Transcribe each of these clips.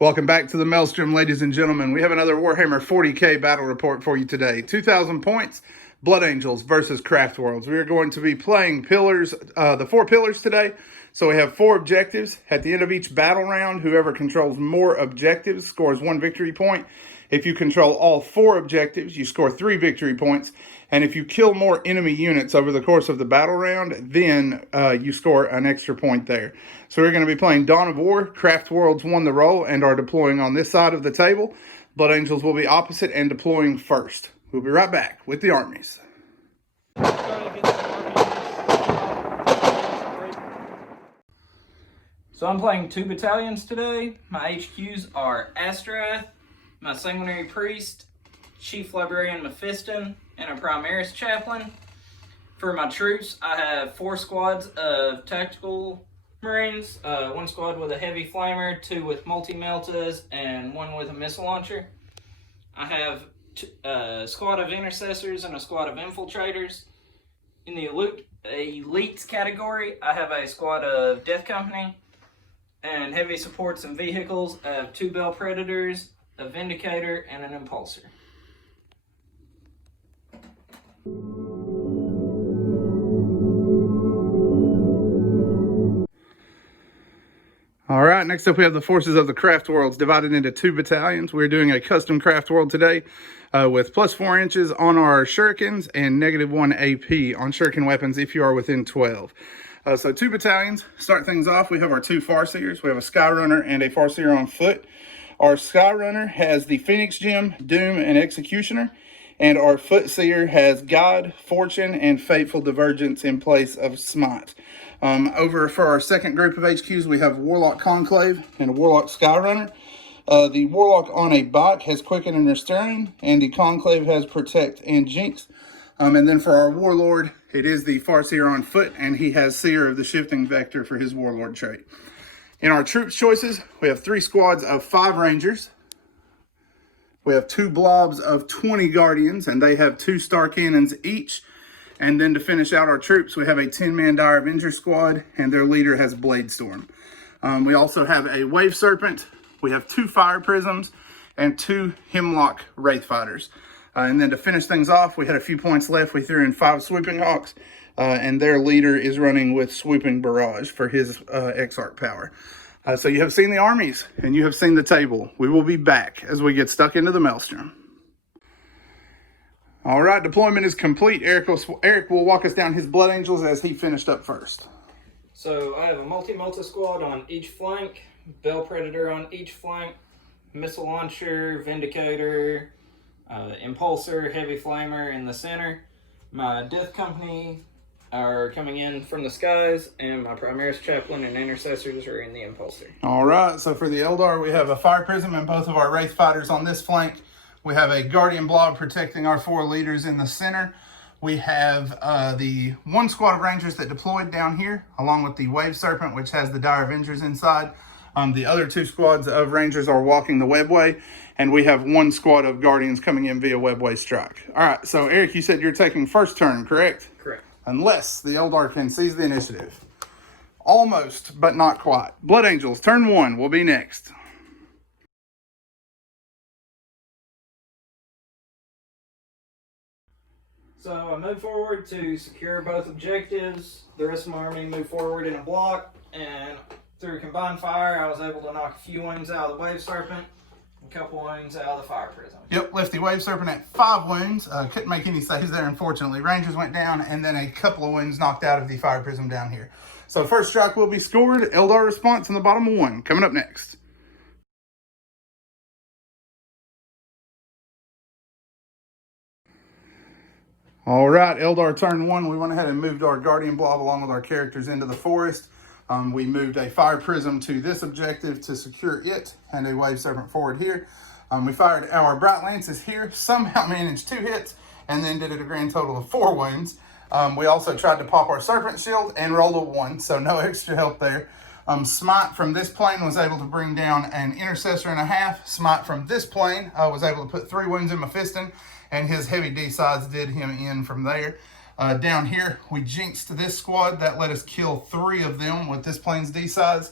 Welcome back to the Maelstrom, ladies and gentlemen. We have another Warhammer 40k battle report for you today. 2,000 points, Blood Angels versus Craftworlds. We are going to be playing pillars, the 4 pillars today. So we have 4 objectives. At the end of each battle round, whoever controls more objectives scores 1 victory point. If you control all 4 objectives, you score 3 victory points. And if you kill more enemy units over the course of the battle round, then you score an extra point there. So we're going to be playing Dawn of War. Craftworlds won the role and are deploying on this side of the table. Blood Angels will be opposite and deploying first. We'll be right back with the armies. So I'm playing 2 battalions today. My HQs are Astrath, my Sanguinary Priest, Chief Librarian Mephiston, and a Primaris Chaplain. For my troops, I have 4 squads of Tactical Marines, 1 squad with a Heavy Flamer, 2 with Multi-Meltas, and 1 with a Missile Launcher. I have a squad of Intercessors and a squad of Infiltrators. In the Elites category, I have a squad of Death Company, and heavy supports and vehicles. I have 2 Bell Predators, a Vindicator, and an Impulsor. All right, next up we have the forces of the Craftworlds divided into 2 battalions. We're doing a custom Craftworld today with +4 inches on our shurikens and -1 AP on shuriken weapons if you are within 12. So 2 battalions. Start things off, we have our 2 Farseers. We have a Skyrunner and a Farseer on foot. Our Skyrunner has the Phoenix Gem, Doom, and Executioner. And our Footseer has God, Fortune, and Fateful Divergence in place of Smite. Over for our second group of HQs, we have Warlock Conclave and a Warlock Skyrunner. The Warlock on a bike has Quicken and Restrain, and the Conclave has Protect and Jinx. And then for our Warlord, it is the Farseer on foot, and he has Seer of the Shifting Vector for his Warlord trait. In our troops choices, we have 3 squads of 5 Rangers. We have 2 blobs of 20 Guardians, and they have 2 Star Cannons each. And then to finish out our troops, we have a 10-man Dire Avenger squad, and their leader has Blade Storm. We also have a Wave Serpent. We have 2 Fire Prisms and 2 Hemlock Wraith Fighters. And then to finish things off, we had a few points left. We threw in 5 Swooping Hawks, and their leader is running with Swooping Barrage for his Exarch power. So you have seen the armies, and you have seen the table. We will be back as we get stuck into the Maelstrom. All right, deployment is complete. Eric will walk us down his Blood Angels as he finished up first. So I have a Multi-Melta squad on each flank, Bell Predator on each flank, Missile Launcher, Vindicator, Impulsor, Heavy Flamer in the center. My Death Company are coming in from the skies, and my Primaris Chaplain and Intercessors are in the Impulsor. All right, so for the Eldar, we have a Fire Prism and both of our Wraith Fighters on this flank. We have a Guardian Blob protecting our 4 leaders in the center. We have the 1 squad of Rangers that deployed down here, along with the Wave Serpent, which has the Dire Avengers inside. The other 2 squads of Rangers are walking the Webway, and we have 1 squad of Guardians coming in via Webway Strike. All right, so Eric, you said you're taking first turn, correct? Correct. Unless the Eldar can seize the initiative. Almost, but not quite. Blood Angels, turn 1 will be next. So I move forward to secure both objectives. The rest of my army moved forward in a block, and through combined fire, I was able to knock a few wounds out of the Wave Serpent, and a couple wounds out of the Fire Prism. Yep, left the Wave Serpent at 5 wounds. Couldn't make any saves there, unfortunately. Rangers went down, and then a couple of wounds knocked out of the Fire Prism down here. So first strike will be scored. Eldar response in the bottom of 1. Coming up next. All right, Eldar turn 1. We went ahead and moved our Guardian Blob along with our characters into the forest. We moved a Fire Prism to this objective to secure it, and a Wave Serpent forward here. We fired our Bright Lances here, somehow managed 2 hits, and then did it a grand total of 4 wounds. We also tried to pop our Serpent Shield and rolled a 1, so no extra help there. Smite from this plane was able to bring down an Intercessor and a half. Smite from this plane was able to put 3 wounds in Mephiston, and his heavy D-sides did him in from there. Down here, we jinxed this squad. That let us kill 3 of them with this plane's D-sides.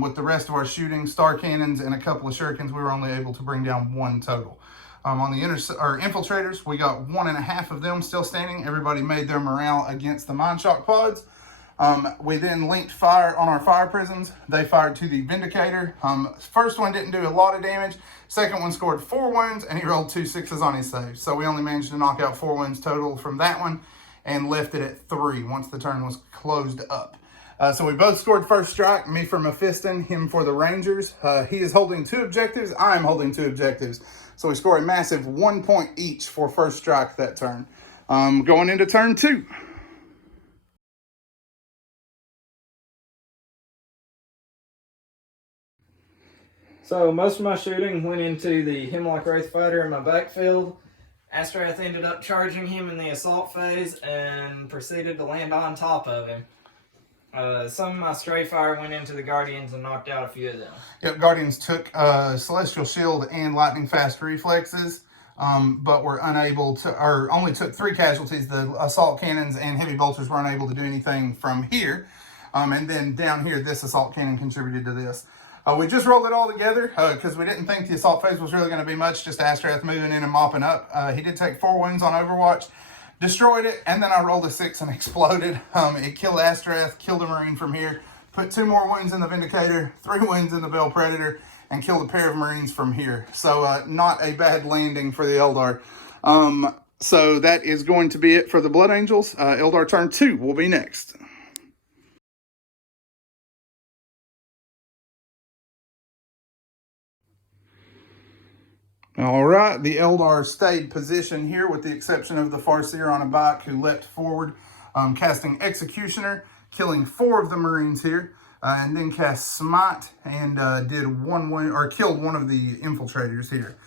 With the rest of our shooting, star cannons, and a couple of shurikens, we were only able to bring down 1 total. On the infiltrators, we got 1.5 of them still standing. Everybody made their morale against the mine shock pods. We then linked fire on our fire prisms. They fired to the Vindicator. First one didn't do a lot of damage. Second one scored 4 wounds, and he rolled 2 6s on his save. So we only managed to knock out 4 wounds total from that one and left it at 3 once the turn was closed up. So we both scored first strike, me for Mephiston, him for the Rangers. He is holding 2 objectives. I am holding 2 objectives. So we score a massive 1 point each for first strike that turn. Going into turn 2. So most of my shooting went into the Hemlock Wraith Fighter in my backfield. Astrath ended up charging him in the assault phase and proceeded to land on top of him. Some of my stray fire went into the Guardians and knocked out a few of them. Yep, Guardians took Celestial Shield and Lightning Fast reflexes, but were unable to, or only took 3 casualties. The assault cannons and heavy bolters were unable to do anything from here. And then down here, this assault cannon contributed to this. We just rolled it all together because we didn't think the assault phase was really going to be much, just Astrath moving in and mopping up. He did take 4 wounds on Overwatch. Destroyed it, and then I rolled a 6 and exploded. It killed Astrath, killed a Marine from here, put 2 more wounds in the Vindicator, 3 wounds in the Bell Predator, and killed a pair of Marines from here. So not a bad landing for the Eldar. So that is going to be it for the Blood Angels. Eldar turn 2 will be next. All right, the Eldar stayed position here with the exception of the Farseer on a bike who leapt forward, casting Executioner, killing 4 of the Marines here, and then cast Smite and did 1 wound, or killed 1 of the infiltrators here.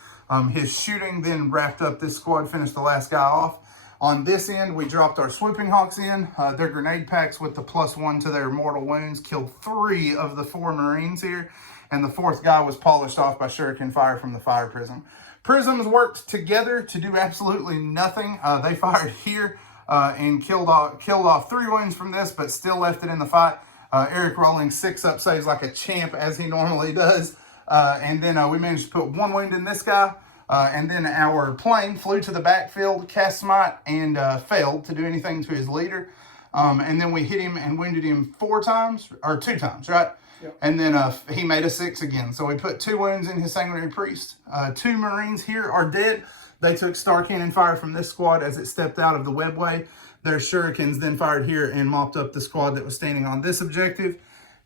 His shooting then wrapped up this squad, finished the last guy off. On this end, we dropped our Swooping Hawks in. Their grenade packs with the +1 to their mortal wounds killed 3 of the 4 Marines here, and the 4th guy was polished off by shuriken fire from the fire prism. Prisms worked together to do absolutely nothing. They fired here and killed off 3 wounds from this, but still left it in the fight. Eric rolling 6 up saves like a champ, as he normally does. And then we managed to put 1 wound in this guy. And then our plane flew to the backfield, cast Smite, and failed to do anything to his leader. And then we hit him and wounded him 4 times, or 2 times, right? Yep. And then he made a 6 again. So we put 2 wounds in his Sanguinary Priest. 2 Marines here are dead. They took Star Cannon fire from this squad as it stepped out of the webway. Their shurikens then fired here and mopped up the squad that was standing on this objective.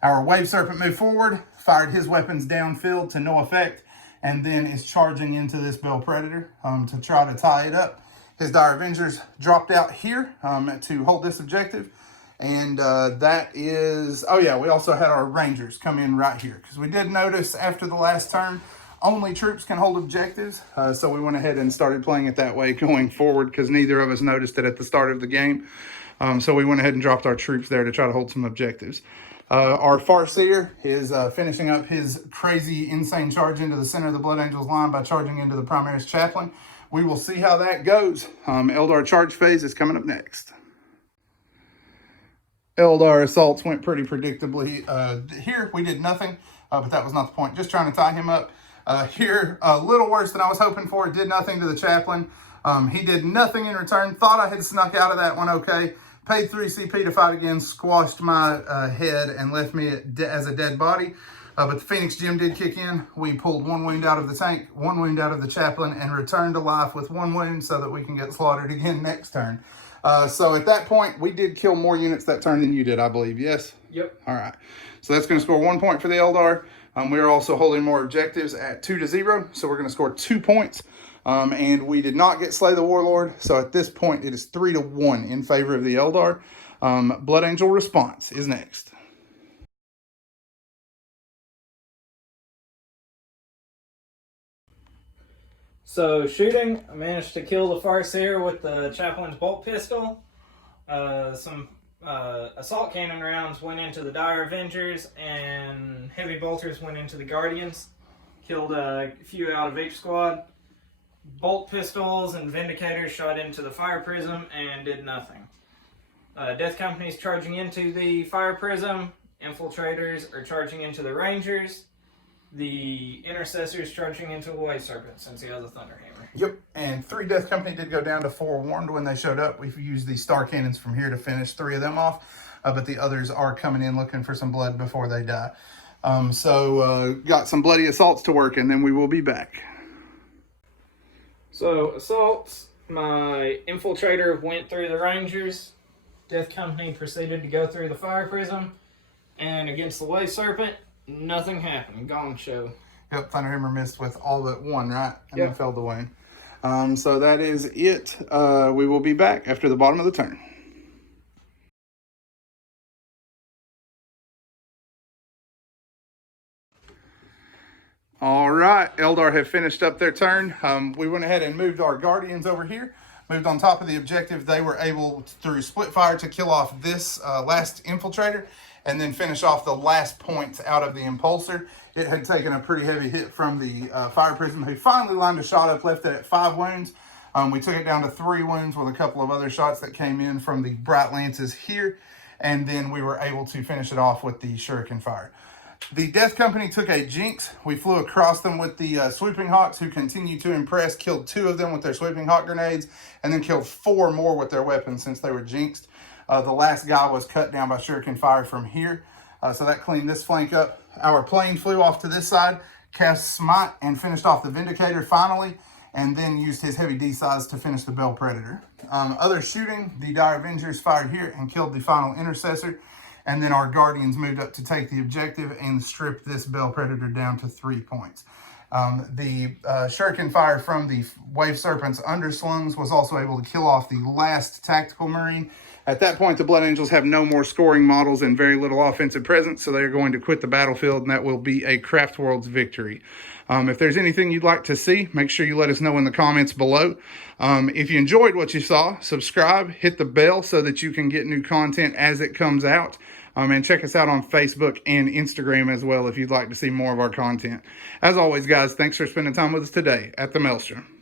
Our Wave Serpent moved forward, fired his weapons downfield to no effect, and then is charging into this Bell Predator to try to tie it up. His Dire Avengers dropped out here to hold this objective. And that is, oh yeah, we also had our Rangers come in right here. Because we did notice after the last turn, only troops can hold objectives. So we went ahead and started playing it that way going forward because neither of us noticed it at the start of the game. So we went ahead and dropped our troops there to try to hold some objectives. Our Farseer is finishing up his crazy, insane charge into the center of the Blood Angels line by charging into the Primaris Chaplain. We will see how that goes. Eldar charge phase is coming up next. Eldar assaults went pretty predictably. Here we did nothing, but that was not the point. Just trying to tie him up. Here, a little worse than I was hoping for. Did nothing to the chaplain. He did nothing in return. Thought I had snuck out of that one okay. Paid 3 CP to fight again. Squashed my head and left me as a dead body. But the Phoenix Gem did kick in. We pulled 1 wound out of the tank, 1 wound out of the chaplain, and returned to life with 1 wound so that we can get slaughtered again next turn. So at that point, we did kill more units that turn than you did, I believe. Yes? Yep. All right. So that's going to score 1 point for the Eldar. We are also holding more objectives at 2-0. So we're going to score 2 points. And we did not get Slay the Warlord. So at this point, it is 3-1 in favor of the Eldar. Blood Angel response is next. So shooting, I managed to kill the Farseer with the Chaplain's bolt pistol. Some assault cannon rounds went into the Dire Avengers, and heavy bolters went into the Guardians. Killed a few out of each squad. Bolt pistols and Vindicators shot into the Fire Prism and did nothing. Death Company's charging into the Fire Prism. infiltrators are charging into the Rangers. The Intercessor's charging into the Wave Serpent since he has a Thunderhammer. Yep, and 3 Death Company did go down to 4 warned when they showed up. We've used the Star Cannons from here to finish 3 of them off, but the others are coming in looking for some blood before they die. Got some bloody assaults to work, and then we will be back. So, assaults, my Infiltrator went through the Rangers. Death Company proceeded to go through the Fire Prism, and against the Wave Serpent, nothing happened. Gong show. Yep, Thunderhammer missed with all but 1, right? And yep. Then fell the wound. So that is it. We will be back after the bottom of the turn. All right, Eldar have finished up their turn. We went ahead and moved our Guardians over here. Moved on top of the objective. They were able, through split fire, to kill off this last Infiltrator and then finish off the last points out of the Impulsor. It had taken a pretty heavy hit from the Fire Prism, who finally lined a shot up, left it at 5 wounds. We took it down to 3 wounds with a couple of other shots that came in from the Bright Lances here. And then we were able to finish it off with the Shuriken Fire. The Death Company took a Jinx. We flew across them with the Swooping Hawks, who continued to impress, killed 2 of them with their Swooping Hawk grenades, and then killed 4 more with their weapons since they were jinxed. The last guy was cut down by Shuriken Fire from here, so that cleaned this flank up. Our plane flew off to this side, cast Smite, and finished off the Vindicator finally, and then used his heavy D-size to finish the Bell Predator. Other shooting, the Dire Avengers fired here and killed the final Intercessor. And then our Guardians moved up to take the objective and strip this Bell Predator down to 3 points. The Shuriken Fire from the Wave Serpent's Underslungs was also able to kill off the last Tactical Marine. At that point, the Blood Angels have no more scoring models and very little offensive presence, so they are going to quit the battlefield, and that will be a Craftworlds victory. If there's anything you'd like to see, make sure you let us know in the comments below. If you enjoyed what you saw, subscribe, hit the bell so that you can get new content as it comes out. And check us out on Facebook and Instagram as well if you'd like to see more of our content. As always, guys, thanks for spending time with us today at the Maelstrom.